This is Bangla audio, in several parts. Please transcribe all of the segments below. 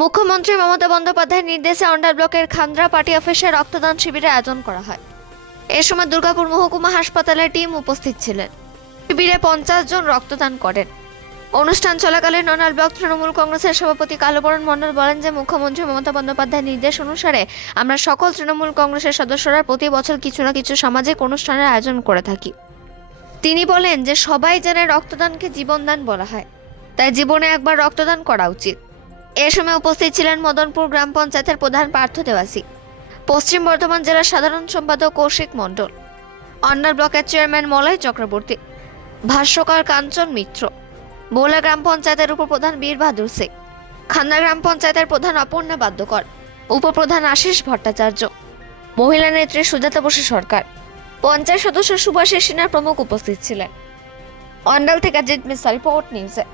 মুখ্যমন্ত্রী মমতা বন্দ্যোপাধ্যায়ের নির্দেশে অন্ডার ব্লকের খান্দ্রা পার্টি অফিসে রক্তদান শিবিরের আয়োজন করা হয়। এ সময় দুর্গাপুর মহকুমা হাসপাতালের টিম উপস্থিত ছিলেন। শিবিরে পঞ্চাশ জন রক্তদান করেন। অনুষ্ঠান চলাকালীন অনাল ব্লক তৃণমূল কংগ্রেসের সভাপতি কালবরণ মণ্ডল বলেন যে, মুখ্যমন্ত্রী মমতা বন্দ্যোপাধ্যায়ের নির্দেশ অনুসারে আমরা সকল তৃণমূল কংগ্রেসের সদস্যরা প্রতি বছর কিছু না কিছু সামাজিক অনুষ্ঠানের আয়োজন করে থাকি। তিনি বলেন যে, সবাই জানে রক্তদানকে জীবনদান বলা হয়। তাই জীবনে একবার রক্তদান করা উচিত। এ সময় উপস্থিত ছিলেন মদনপুর গ্রাম পঞ্চায়েতের প্রধান পার্থ দেবাসী পশ্চিম বর্ধমান জেলার সাধারণ সম্পাদক কৌশিক মণ্ডল অন্ডার ব্লকের চেয়ারম্যান মলয় চক্রবর্তী, ভাষ্যকার কাঞ্চন মিত্র, বোলা গ্রাম পঞ্চায়েতের উপপ্রধান বীর বাহাদুর শেখ খান্না গ্রাম পঞ্চায়েতের প্রধান অপর্ণা বাদ্যকর, উপপ্রধান আশিস ভট্টাচার্য, মহিলা নেত্রী সুজাতা বসু সরকার, পঞ্চায়েত সদস্য সুভাষিস সিনহা প্রমুখ উপস্থিত ছিলেন। অন্ডাল থেকে জিৎ মিসাল রিপোর্ট নিউজে।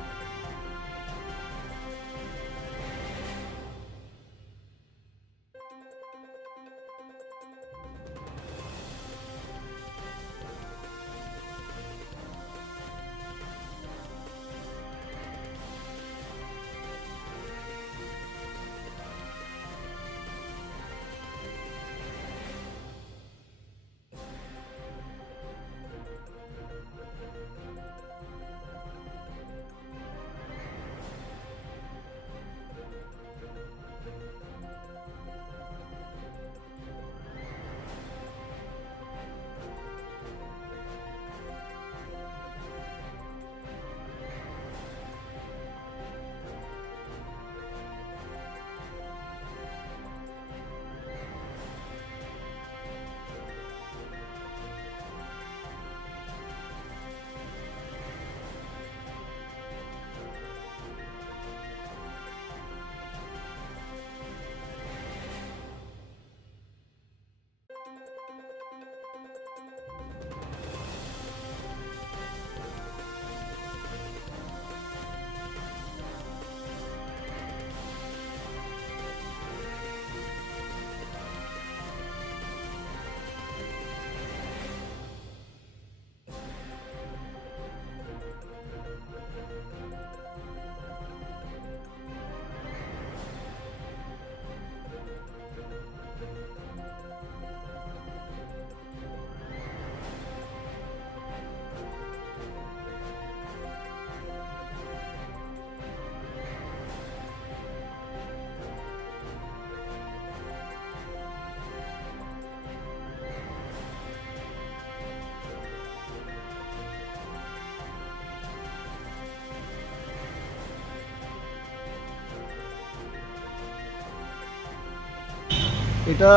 এটা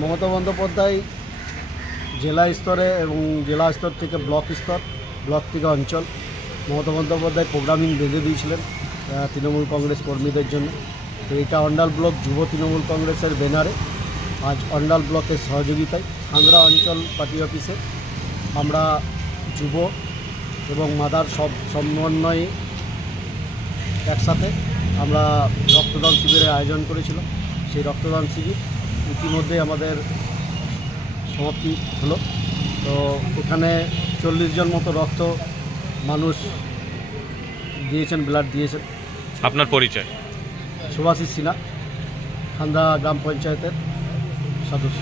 মমতা বন্দ্যোপাধ্যায় জেলা স্তরে এবং জেলা স্তর থেকে ব্লক স্তর, ব্লক থেকে অঞ্চল। মমতা বন্দ্যোপাধ্যায় প্রোগ্রামিং বেঁধে দিয়েছিলেন তৃণমূল কংগ্রেস কর্মীদের জন্য। তো এটা অন্ডাল ব্লক যুব তৃণমূল কংগ্রেসের ব্যানারে। আজ অন্ডাল ব্লকের সহযোগিতায় আন্ধ্রা অঞ্চল পার্টি অফিসে আমরা যুব এবং মাদার সব সমন্বয়ে একসাথে আমরা রক্তদান শিবিরের আয়োজন করেছিলাম। সেই রক্তদান শিবির ইতিমধ্যে আমাদের সমাপ্তি হলো। তো ওখানে চল্লিশ জন মতো রক্ত মানুষ দিয়েছেন ব্লাড দিয়েছেন। আপনার পরিচয়? সুভাষিস সিনহা খান্দা গ্রাম পঞ্চায়েতের সদস্য।